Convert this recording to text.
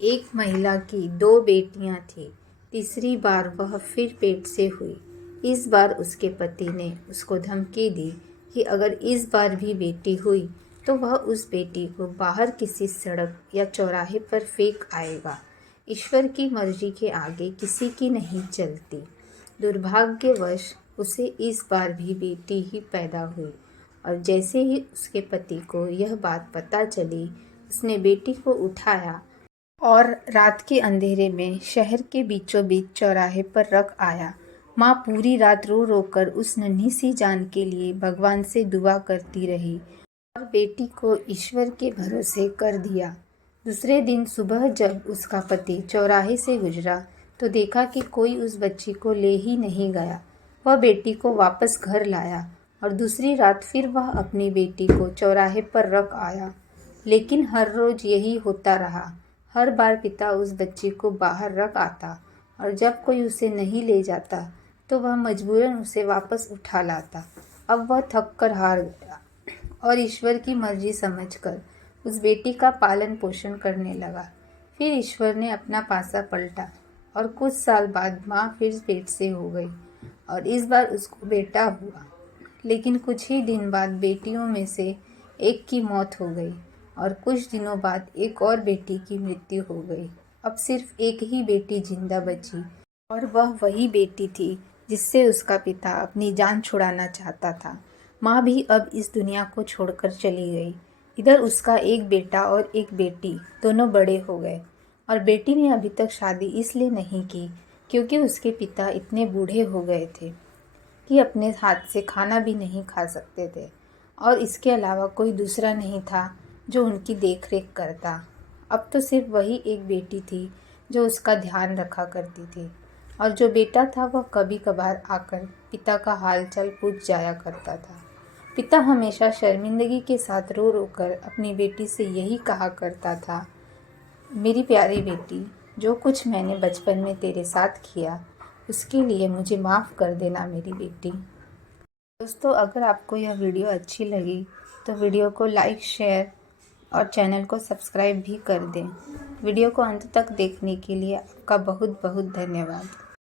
एक महिला की 2 बेटियां थीं। तीसरी बार वह फिर पेट से हुई। इस बार उसके पति ने उसको धमकी दी कि अगर इस बार भी बेटी हुई तो वह उस बेटी को बाहर किसी सड़क या चौराहे पर फेंक आएगा। ईश्वर की मर्जी के आगे किसी की नहीं चलती। दुर्भाग्यवश उसे इस बार भी बेटी ही पैदा हुई और जैसे ही उसके पति को यह बात पता चली, उसने बेटी को उठाया और रात के अंधेरे में शहर के बीचों बीच चौराहे पर रख आया। माँ पूरी रात रो रो कर उस नन्ही सी जान के लिए भगवान से दुआ करती रही और बेटी को ईश्वर के भरोसे कर दिया। दूसरे दिन सुबह जब उसका पति चौराहे से गुजरा तो देखा कि कोई उस बच्ची को ले ही नहीं गया। वह बेटी को वापस घर लाया और दूसरी रात फिर वह अपनी बेटी को चौराहे पर रख आया। लेकिन हर रोज यही होता रहा। हर बार पिता उस बच्ची को बाहर रख आता और जब कोई उसे नहीं ले जाता तो वह मजबूरन उसे वापस उठा लाता। अब वह थक कर हार गया और ईश्वर की मर्जी समझकर उस बेटी का पालन पोषण करने लगा। फिर ईश्वर ने अपना पासा पलटा और कुछ साल बाद माँ फिर पेट से हो गई और इस बार उसको बेटा हुआ। लेकिन कुछ ही दिन बाद बेटियों में से एक की मौत हो गई और कुछ दिनों बाद एक और बेटी की मृत्यु हो गई। अब सिर्फ एक ही बेटी जिंदा बची और वह वही बेटी थी जिससे उसका पिता अपनी जान छुड़ाना चाहता था। माँ भी अब इस दुनिया को छोड़कर चली गई। इधर उसका एक बेटा और एक बेटी दोनों बड़े हो गए और बेटी ने अभी तक शादी इसलिए नहीं की क्योंकि उसके पिता इतने बूढ़े हो गए थे कि अपने हाथ से खाना भी नहीं खा सकते थे और इसके अलावा कोई दूसरा नहीं था जो उनकी देखरेख करता। अब तो सिर्फ वही एक बेटी थी जो उसका ध्यान रखा करती थी और जो बेटा था वह कभी कभार आकर पिता का हालचाल पूछ जाया करता था। पिता हमेशा शर्मिंदगी के साथ रो रो कर अपनी बेटी से यही कहा करता था, मेरी प्यारी बेटी, जो कुछ मैंने बचपन में तेरे साथ किया उसके लिए मुझे माफ़ कर देना मेरी बेटी। दोस्तों, अगर आपको यह वीडियो अच्छी लगी तो वीडियो को लाइक, शेयर और चैनल को सब्सक्राइब भी कर दें। वीडियो को अंत तक देखने के लिए आपका बहुत बहुत धन्यवाद।